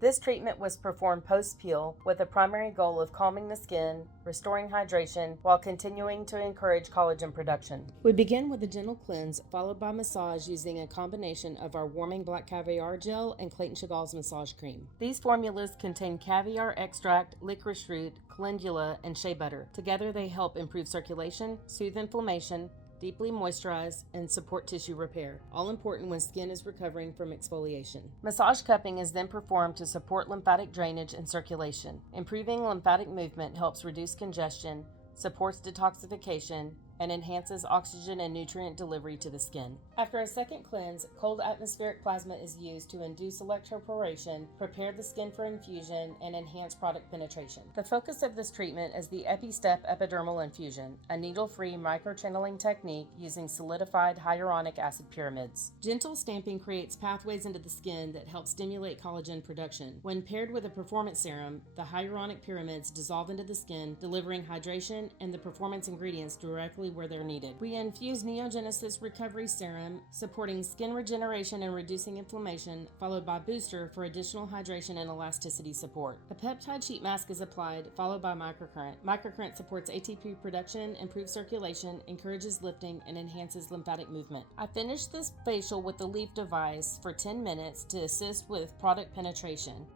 This treatment was performed post-peel with the primary goal of calming the skin, restoring hydration, while continuing to encourage collagen production. We begin with a gentle cleanse, followed by massage using a combination of our warming black caviar gel and Clayton Shagal's massage cream. These formulas contain caviar extract, licorice root, calendula, and shea butter. Together they help improve circulation, soothe inflammation, deeply moisturize, and support tissue repair, all important when skin is recovering from exfoliation. Massage cupping is then performed to support lymphatic drainage and circulation. Improving lymphatic movement helps reduce congestion, supports detoxification, and enhances oxygen and nutrient delivery to the skin. After a second cleanse, cold atmospheric plasma is used to induce electroporation, prepare the skin for infusion, and enhance product penetration. The focus of this treatment is the Epistep epidermal infusion, a needle-free microchanneling technique using solidified hyaluronic acid pyramids. Gentle stamping creates pathways into the skin that help stimulate collagen production. When paired with a performance serum, the hyaluronic pyramids dissolve into the skin, delivering hydration and the performance ingredients directly where they're needed. We infuse Neoenesis Recovery serum, supporting skin regeneration and reducing inflammation, followed by booster for additional hydration and elasticity support. A peptide sheet mask is applied, followed by microcurrent. Microcurrent supports ATP production, improves circulation, encourages lifting, and enhances lymphatic movement. I finished this facial with the leaf device for 10 minutes to assist with product penetration.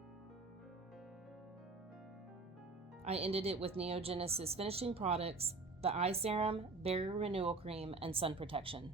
I ended it with Neoenesis finishing products, the eye serum, barrier renewal cream, and sun protection.